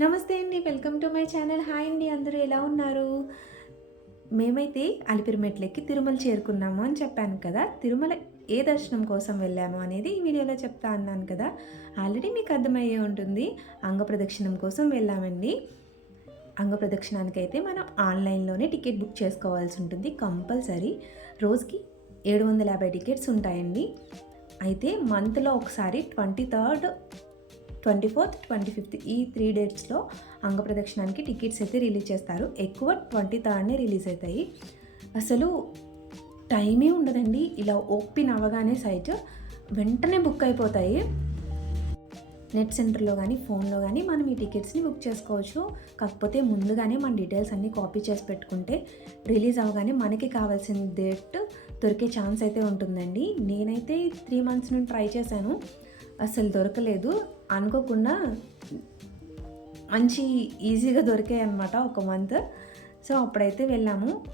నమస్తే అండి welcome to my channel. Hi అండి అందరూ ఎలా ఉన్నారు? మేమైతే అలిపిరిమెట్లెక్కి తిరుమల చేరుకున్నాము అని చెప్పాను కదా. తిరుమల ఏ దర్శనం కోసం వెళ్ళాము అనేది ఈ వీడియోలో చెప్తా అన్నాను కదా. ఆల్రెడీ మీకు అర్థమయ్యే ఉంటుంది అంగ ప్రదక్షిణం కోసం వెళ్ళామండి. అంగ ప్రదక్షిణానికి అయితే మనం ఆన్లైన్లోనే టికెట్ బుక్ చేసుకోవాల్సి ఉంటుంది కంపల్సరీ. రోజుకి ఏడు వందల యాభై టికెట్స్ ఉంటాయండి. అయితే మంత్లో ఒకసారి twenty third twenty fourth twenty fifth ఈ త్రీ డేట్స్లో అంగప్రదక్షిణానికి టికెట్స్ అయితే రిలీజ్ చేస్తారు. ఎక్కువ ట్వంటీ థర్డ్నే రిలీజ్ అవుతాయి. అసలు టైమే ఉండదండి. ఇలా ఓపెన్ అవ్వగానే సైట్ వెంటనే బుక్ అయిపోతాయి. నెట్ సెంటర్లో కానీ ఫోన్లో కానీ మనం ఈ టికెట్స్ని బుక్ చేసుకోవచ్చు. కాకపోతే ముందుగానే మన డీటెయిల్స్ అన్నీ కాపీ చేసి పెట్టుకుంటే రిలీజ్ అవ్వగానే మనకి కావాల్సిన డేట్ దొరికే ఛాన్స్ అయితే ఉంటుందండి. నేనైతే త్రీ మంత్స్ నుండి ట్రై చేశాను. అసలు దొరకలేదు. అనుకోకుండా మంచి ఈజీగా దొరికాయి అనమాట ఒక మంత్. సో అప్పుడైతే వెళ్ళాము.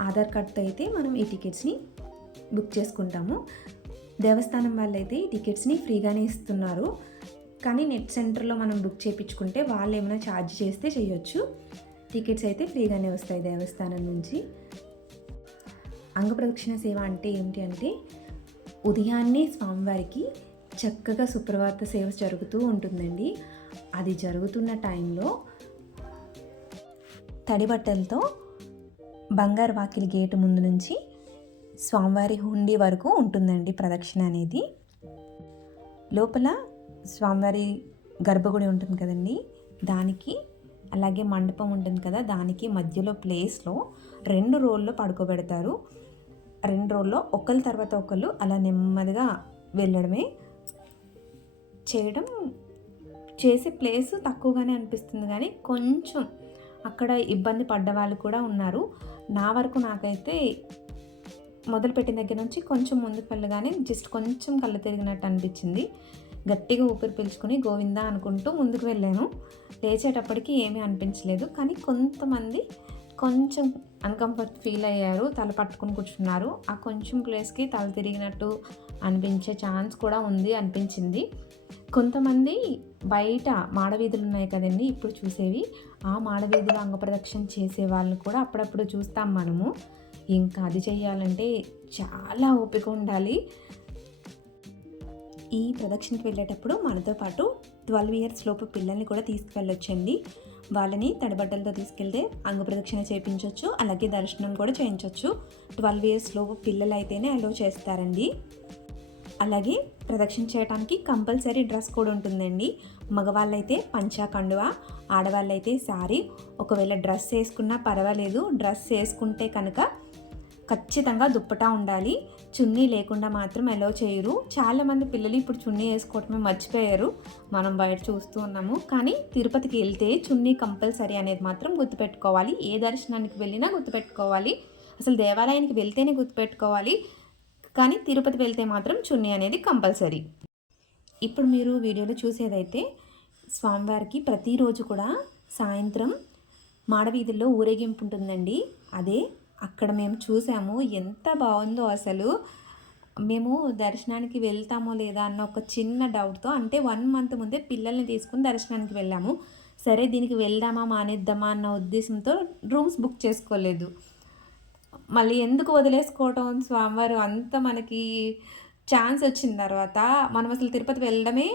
ఆధార్ కార్డ్తో అయితే మనం ఈ టికెట్స్ని బుక్ చేసుకుంటాము. దేవస్థానం వాళ్ళైతే ఈ టికెట్స్ని ఫ్రీగానే ఇస్తున్నారు. కానీ నెట్ సెంటర్లో మనం బుక్ చేయించుకుంటే వాళ్ళు ఏమైనా ఛార్జ్ చేస్తే చేయొచ్చు. టికెట్స్ అయితే ఫ్రీగానే వస్తాయి దేవస్థానం నుంచి. అంగప్రదక్షిణ సేవ అంటే ఏంటి అంటే ఉదయాన్నే స్వామివారికి చక్కగా సుప్రభాత సేవ జరుగుతూ ఉంటుందండి. అది జరుగుతున్న టైంలో తడిబట్టలతో బంగారు వాకిలి గేటు ముందు నుంచి స్వామివారి హుండీ వరకు ఉంటుందండి ప్రదక్షిణ అనేది. లోపల స్వామివారి గర్భగుడి ఉంటుంది కదండి. దానికి అలాగే మండపం ఉంటుంది కదా దానికి మధ్యలో ప్లేస్లో రెండు రోల్లో పడుకోబెడతారు. రెండు రోజుల్లో ఒకరి తర్వాత ఒకళ్ళు అలా నెమ్మదిగా వెళ్ళడమే చేయడం చేసే ప్లేస్ తక్కువగానే అనిపిస్తుంది. కానీ కొంచెం అక్కడ ఇబ్బంది పడ్డ వాళ్ళు కూడా ఉన్నారు. నా వరకు నాకైతే మొదలుపెట్టిన దగ్గర నుంచి కొంచెం ముందుకు వెళ్ళగానే జస్ట్ కొంచెం కళ్ళు తిరిగినట్టు అనిపించింది. గట్టిగా ఊపిరి పీల్చుకుని గోవిందా అనుకుంటూ ముందుకు వెళ్ళాను. లేచేటప్పటికి ఏమీ అనిపించలేదు. కానీ కొంతమంది కొంచెం అన్కంఫర్ట్ ఫీల్ అయ్యారు. తల పట్టుకుని కూర్చున్నారు. ఆ కొంచెం ప్లేస్కి తల తిరిగినట్టు అనిపించే ఛాన్స్ కూడా ఉంది అనిపించింది. కొంతమంది బయట మాడవీధులు ఉన్నాయి కదండి ఇప్పుడు చూసేవి. ఆ మాడవీధులు అంగప్రదక్షిణ చేసే వాళ్ళని కూడా అప్పుడప్పుడు చూస్తాం మనము. ఇంకా అది చేయాలంటే చాలా ఓపిక ఉండాలి. ఈ ప్రదక్షిణకి వెళ్ళేటప్పుడు మనతో పాటు ట్వెల్వ్ ఇయర్స్ లోపు పిల్లల్ని కూడా తీసుకువెళ్ళొచ్చండి. వాళ్ళని తడబట్టలతో తీసుకెళ్తే అంగ ప్రదక్షిణ చేయించవచ్చు అలాగే దర్శనం కూడా చేయించవచ్చు ట్వెల్వ్ ఇయర్స్ లోపు పిల్లలు అయితేనే అలో చేస్తారండి. అలాగే ప్రదక్షిణ చేయడానికి కంపల్సరీ డ్రెస్ కోడ్ ఉంటుందండి. మగవాళ్ళైతే పంచా కండువ ఆడవాళ్ళైతే శారీ ఒకవేళ డ్రెస్ వేసుకున్నా పర్వాలేదు డ్రెస్ వేసుకుంటే కనుక ఖచ్చితంగా దుప్పటా ఉండాలి. చున్నీ లేకుండా మాత్రం అలౌ చేయరు. చాలామంది పిల్లలు ఇప్పుడు చున్నీ వేసుకోవటమే మర్చిపోయారు. మనం బయట చూస్తూ ఉన్నాము. కానీ తిరుపతికి వెళ్తే చున్నీ కంపల్సరీ అనేది మాత్రం గుర్తుపెట్టుకోవాలి. ఏ దర్శనానికి వెళ్ళినా గుర్తుపెట్టుకోవాలి. అసలు దేవాలయానికి వెళ్తేనే గుర్తుపెట్టుకోవాలి. కానీ తిరుపతి వెళ్తే మాత్రం చున్నీ అనేది కంపల్సరీ. ఇప్పుడు మీరు వీడియోలో చూసేదైతే స్వామివారికి ప్రతిరోజు కూడా సాయంత్రం మాడవీధుల్లో ఊరేగింపు ఉంటుందండి. అదే అక్కడ మేము చూసాము. ఎంత బాగుందో అసలు. మేము దర్శనానికి వెళ్తామో లేదా అన్న ఒక చిన్న డౌట్తో అంటే వన్ మంత్ ముందే పిల్లల్ని తీసుకుని దర్శనానికి వెళ్ళాము. సరే దీనికి వెళ్దామా మానేద్దామా అన్న ఉద్దేశంతో రూమ్స్ బుక్ చేసుకోలేదు. మళ్ళీ ఎందుకు వదిలేసుకోవటం స్వామివారు? అంత మనకి ఛాన్స్ వచ్చిన తర్వాత మనం అసలు తిరుపతి వెళ్ళడమే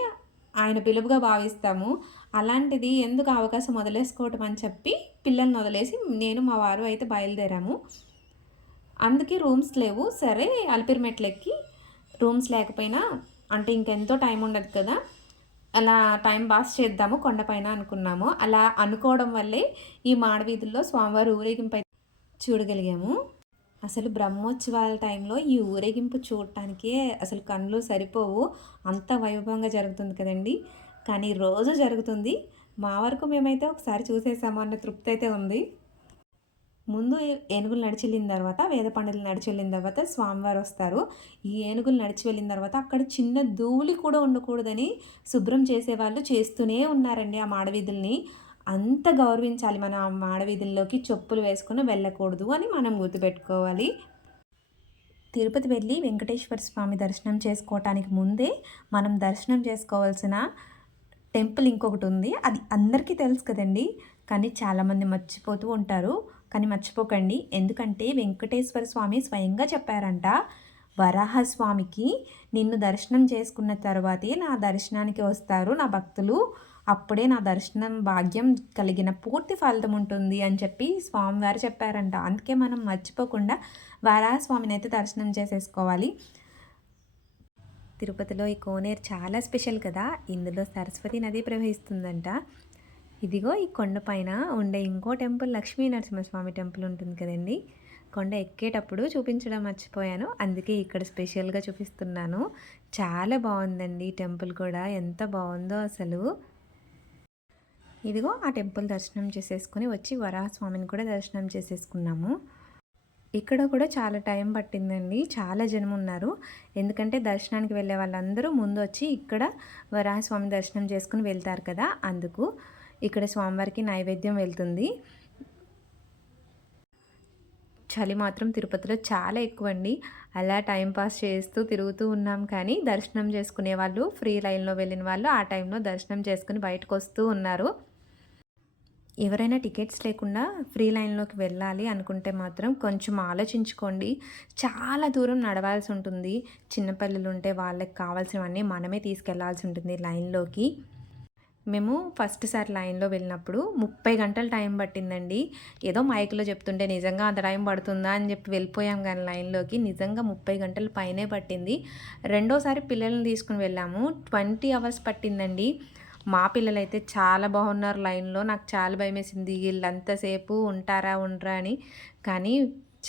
ఆయన పిలుపుగా భావిస్తాము. అలాంటిది ఎందుకు అవకాశం వదిలేసుకోవటం అని చెప్పి పిల్లల్ని వదిలేసి నేను మా వారు అయితే బయలుదేరాము. అందుకే రూమ్స్ లేవు. సరే అల్పిరిమెట్లెక్కి రూమ్స్ లేకపోయినా అంటే ఇంకెంతో టైం ఉండదు కదా. అలా టైం పాస్ చేద్దాము కొండపైన అనుకున్నాము. అలా అనుకోవడం వల్లే ఈ మాడవీధుల్లో స్వామివారి ఊరేగింపు చూడగలిగాము. అసలు బ్రహ్మోత్సవాల టైంలో ఈ ఊరేగింపు చూడటానికే అసలు కళ్ళు సరిపోవు. అంత వైభవంగా జరుగుతుంది కదండి. కానీ రోజు జరుగుతుంది. మా వరకు మేమైతే ఒకసారి చూసేసాము అన్న తృప్తి అయితే ఉంది. ముందు ఏనుగులు నడిచి వెళ్ళిన తర్వాత వేద పండితులు నడిచి వెళ్ళిన తర్వాత స్వామివారు వస్తారు. ఈ ఏనుగులు నడిచి వెళ్ళిన తర్వాత అక్కడ చిన్న ధూళి కూడా ఉండకూడదని శుభ్రం చేసేవాళ్ళు చేస్తూనే ఉన్నారండి ఆ మాడవీధుల్ని. అంత గౌరవించాలి మన మాడవీధుల్లోకి చెప్పులు వేసుకుని వెళ్ళకూడదు అని మనం గుర్తుపెట్టుకోవాలి. తిరుపతి వెళ్ళి వెంకటేశ్వర స్వామి దర్శనం చేసుకోవటానికి ముందే మనం దర్శనం చేసుకోవాల్సిన టెంపుల్ ఇంకొకటి ఉంది. అది అందరికీ తెలుసు కదండి. కానీ చాలామంది మర్చిపోతూ ఉంటారు. కానీ మర్చిపోకండి. ఎందుకంటే వెంకటేశ్వర స్వామి స్వయంగా చెప్పారంట వరాహస్వామికి నిన్ను దర్శనం చేసుకున్న తర్వాతే నా దర్శనానికి వస్తారు నా భక్తులు. అప్పుడే నా దర్శనం భాగ్యం కలిగిన పూర్తి ఫలితం ఉంటుంది అని చెప్పి స్వామివారు చెప్పారంట. అందుకే మనం మర్చిపోకుండా వరాహస్వామిని అయితే దర్శనం చేసేసుకోవాలి. తిరుపతిలో ఈ కోనేరు చాలా స్పెషల్ కదా. ఇందులో సరస్వతి నది ప్రవహిస్తుందంట. ఇదిగో ఈ కొండ పైన ఉండే ఇంకో టెంపుల్ లక్ష్మీ నరసింహస్వామి టెంపుల్ ఉంటుంది కదండి. కొండ ఎక్కేటప్పుడు చూపించడం మర్చిపోయాను. అందుకే ఇక్కడ స్పెషల్గా చూపిస్తున్నాను. చాలా బాగుందండి ఈ టెంపుల్ కూడా. ఎంత బాగుందో అసలు. ఇదిగో ఆ టెంపుల్ దర్శనం చేసేసుకుని వచ్చి వరాహస్వామిని కూడా దర్శనం చేసేసుకున్నాము. ఇక్కడ కూడా చాలా టైం పట్టిందండి. చాలా జనం ఉన్నారు. ఎందుకంటే దర్శనానికి వెళ్ళే వాళ్ళందరూ ముందు వచ్చి ఇక్కడ వరాహస్వామి దర్శనం చేసుకుని వెళ్తారు కదా అందుకు ఇక్కడ స్వామివారికి నైవేద్యం వెళ్తుంది. చలి మాత్రం తిరుపతిలో చాలా ఎక్కువ అండి అలా టైంపాస్ చేస్తూ తిరుగుతూ ఉన్నాం కానీ దర్శనం చేసుకునే వాళ్ళు ఫ్రీ లైన్లో వెళ్ళిన వాళ్ళు ఆ టైంలో దర్శనం చేసుకుని బయటకు వస్తూ ఉన్నారు. ఎవరైనా టికెట్స్ లేకుండా ఫ్రీ లైన్లోకి వెళ్ళాలి అనుకుంటే మాత్రం కొంచెం ఆలోచించుకోండి. చాలా దూరం నడవాల్సి ఉంటుంది. చిన్నపిల్లలు ఉంటే వాళ్ళకి కావాల్సినవన్నీ మనమే తీసుకెళ్ళాల్సి ఉంటుంది లైన్లోకి. మేము ఫస్ట్ సారి లైన్లో వెళ్ళినప్పుడు ముప్పై గంటల టైం పట్టిందండి. ఏదో మైక్లో చెప్తుంటే నిజంగా అంత టైం పడుతుందా అని చెప్పి వెళ్ళిపోయాం కానీ లైన్లోకి నిజంగా ముప్పై గంటల పైనే పట్టింది. రెండోసారి పిల్లల్ని తీసుకుని వెళ్ళాము. ట్వంటీ అవర్స్ పట్టిందండి. మా పిల్లలైతే చాలా బాగున్నారు లైన్లో. నాకు చాలా భయం వేసింది వీళ్ళంతసేపు ఉంటారా ఉండరా అని. కానీ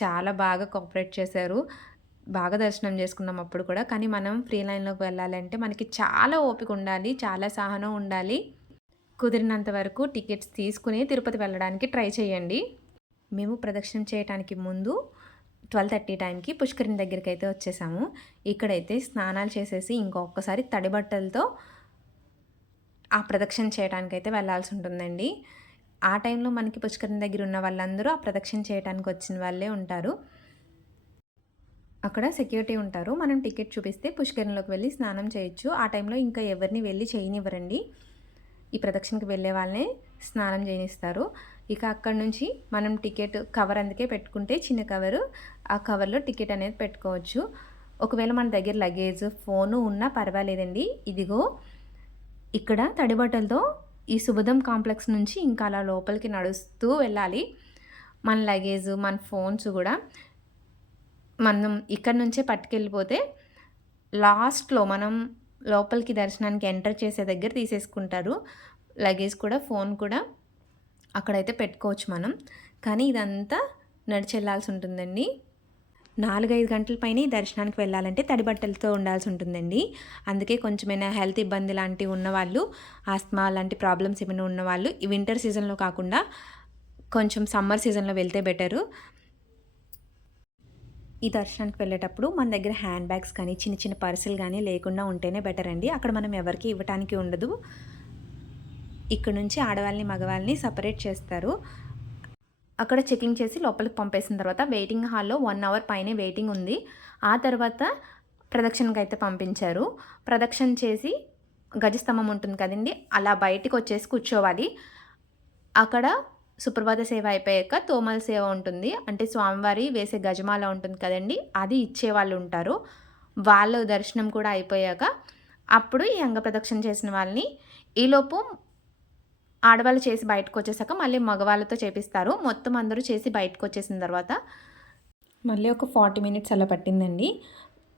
చాలా బాగా కోఆపరేట్ చేశారు. బాగా దర్శనం చేసుకున్నాం అప్పుడు కూడా. కానీ మనం ఫ్రీ లైన్లోకి వెళ్ళాలంటే మనకి చాలా ఓపిక ఉండాలి చాలా సహనం ఉండాలి. కుదిరినంత వరకు టికెట్స్ తీసుకుని తిరుపతి వెళ్ళడానికి ట్రై చేయండి. మేము ప్రదక్షిణం చేయడానికి ముందు ట్వెల్వ్ థర్టీ టైంకి పుష్కరిణి దగ్గరికి అయితే వచ్చేసాము. ఇక్కడైతే స్నానాలు చేసేసి ఇంకొకసారి తడి బట్టలతో ఆ ప్రదక్షిణ చేయడానికి అయితే వెళ్ళాల్సి ఉంటుందండి ఆ టైంలో మనకి పుష్కరం దగ్గర ఉన్న వాళ్ళందరూ ఆ ప్రదక్షిణ చేయడానికి వచ్చిన వాళ్ళే ఉంటారు. అక్కడ సెక్యూరిటీ ఉంటారు. మనం టికెట్ చూపిస్తే పుష్కరంలోకి వెళ్ళి స్నానం చేయొచ్చు. ఆ టైంలో ఇంకా ఎవరిని వెళ్ళి చేయనివ్వరండి. ఈ ప్రదక్షిణకి వెళ్ళే వాళ్ళని స్నానం చేయనిస్తారు. ఇక అక్కడ నుంచి మనం టికెట్ కవర్ అందుకే పెట్టుకుంటే చిన్న కవరు ఆ కవర్లో టికెట్ అనేది పెట్టుకోవచ్చు. ఒకవేళ మన దగ్గర లగేజ్ ఫోను ఉన్నా పర్వాలేదండి. ఇదిగో ఇక్కడ తడిబట్టలతో ఈ శుభదం కాంప్లెక్స్ నుంచి ఇంకా అలా లోపలికి నడుస్తూ వెళ్ళాలి. మన లగేజ్ మన ఫోన్స్ కూడా మనం ఇక్కడ నుంచే పట్టుకెళ్ళిపోతే లాస్ట్లో మనం లోపలికి దర్శనానికి ఎంటర్ చేసే దగ్గర తీసేసుకుంటారు. లగేజ్ కూడా ఫోన్ కూడా అక్కడైతే పెట్టుకోవచ్చు మనం. కానీ ఇదంతా నడిచి వెళ్ళాల్సి ఉంటుందండి. నాలుగైదు గంటల పైన దర్శనానికి వెళ్ళాలంటే తడి బట్టలతో ఉండాల్సి ఉంటుందండి. అందుకే కొంచెమైనా హెల్త్ ఇబ్బంది లాంటివి ఉన్నవాళ్ళు ఆస్మా లాంటి ప్రాబ్లమ్స్ ఏమైనా ఉన్నవాళ్ళు ఈ వింటర్ సీజన్లో కాకుండా కొంచెం సమ్మర్ సీజన్లో వెళ్తే బెటరు. ఈ దర్శనానికి వెళ్ళేటప్పుడు మన దగ్గర హ్యాండ్ బ్యాగ్స్ కానీ చిన్న చిన్న పర్సులు కానీ లేకుండా ఉంటేనే బెటర్ అండి. అక్కడ మనం ఎవరికి ఇవ్వటానికి ఉండదు. ఇక్కడ నుంచి ఆడవాళ్ళని మగవాళ్ళని సపరేట్ చేస్తారు. అక్కడ చెకింగ్ చేసి లోపలికి పంపేసిన తర్వాత వెయిటింగ్ హాల్లో వన్ అవర్ పైనే వెయిటింగ్ ఉంది. ఆ తర్వాత ప్రదక్షిణకి అయితే పంపించారు. ప్రదక్షిణ చేసి గజస్తంభం ఉంటుంది కదండి అలా బయటికి వచ్చేసి కూర్చోవాలి. అక్కడ సుప్రభాత సేవ అయిపోయాక తోమల సేవ ఉంటుంది. అంటే స్వామివారి వేసే గజమాల ఉంటుంది కదండి అది ఇచ్చేవాళ్ళు ఉంటారు. వాళ్ళ దర్శనం కూడా అయిపోయాక అప్పుడు ఈ అంగ ప్రదక్షిణ చేసిన వాళ్ళని ఈలోపు ఆడవాళ్ళు చేసి బయటకు వచ్చేసాక మళ్ళీ మగవాళ్ళతో చేపిస్తారు. మొత్తం అందరూ చేసి బయటకు వచ్చేసిన తర్వాత మళ్ళీ ఒక ఫార్టీ మినిట్స్ అలా పట్టిందండి.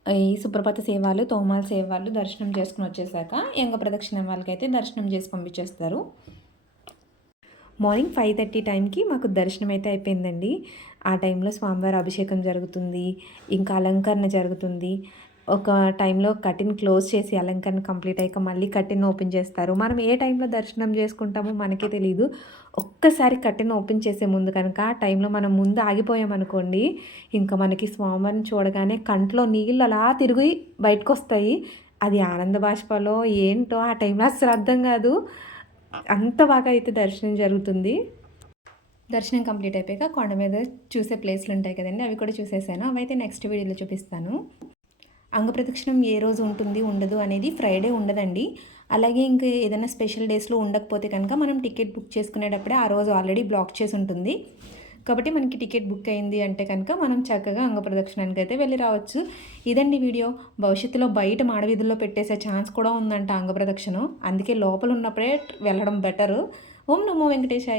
ఈ సుప్రభాత సేవాలు తోమాల సేవాలు దర్శనం చేసుకుని వచ్చేసాక యంగ ప్రదక్షిణ వాళ్ళకైతే దర్శనం చేసి పంపించేస్తారు. మార్నింగ్ ఫైవ్ థర్టీ టైంకి మాకు దర్శనం అయితే అయిపోయిందండి. ఆ టైంలో స్వామివారి అభిషేకం జరుగుతుంది. ఇంకా అలంకరణ జరుగుతుంది. ఒక టైంలో కటిన్ క్లోజ్ చేసి అలంకరణ కంప్లీట్ అయ్యాక మళ్ళీ కటిన్ ఓపెన్ చేస్తారు. మనం ఏ టైంలో దర్శనం చేసుకుంటామో మనకే తెలియదు ఒక్కసారి కటిన్ ఓపెన్ చేసే ముందు కనుక ఆ టైంలో మనం ముందు ఆగిపోయామనుకోండి ఇంకా మనకి స్వామిని చూడగానే కంట్లో నీళ్ళు అలా తిరిగి బయటకు వస్తాయి అది ఆనంద బాష్పలో ఏంటో ఆ టైంలో అసలు అర్థం కాదు. అంత బాగా అయితే దర్శనం జరుగుతుంది. దర్శనం కంప్లీట్ అయిపోయాక కొండ మీద చూసే ప్లేస్లు ఉంటాయి కదండి అవి కూడా చూసేసాను. అవి అయితే నెక్స్ట్ వీడియోలో చూపిస్తాను. అంగప్రదక్షిణం ఏ రోజు ఉంటుంది ఉండదు అనేది ఫ్రైడే ఉండదండి. అలాగే ఇంకా ఏదైనా స్పెషల్ డేస్లో ఉండకపోతే కనుక మనం టికెట్ బుక్ చేసుకునేటప్పుడే ఆ రోజు ఆల్రెడీ బ్లాక్ చేసి ఉంటుంది. కాబట్టి మనకి టికెట్ బుక్ అయింది అంటే కనుక మనం చక్కగా అంగప్రదక్షిణానికి అయితే వెళ్ళి రావచ్చు. ఇదండి వీడియో. భవిష్యత్తులో బయట మాడవీధుల్లో పెట్టేసే ఛాన్స్ కూడా ఉందంట అంగప్రదక్షిణం. అందుకే లోపల ఉన్నప్పుడే వెళ్ళడం బెటరు ఓం నమో వెంకటేశాయ.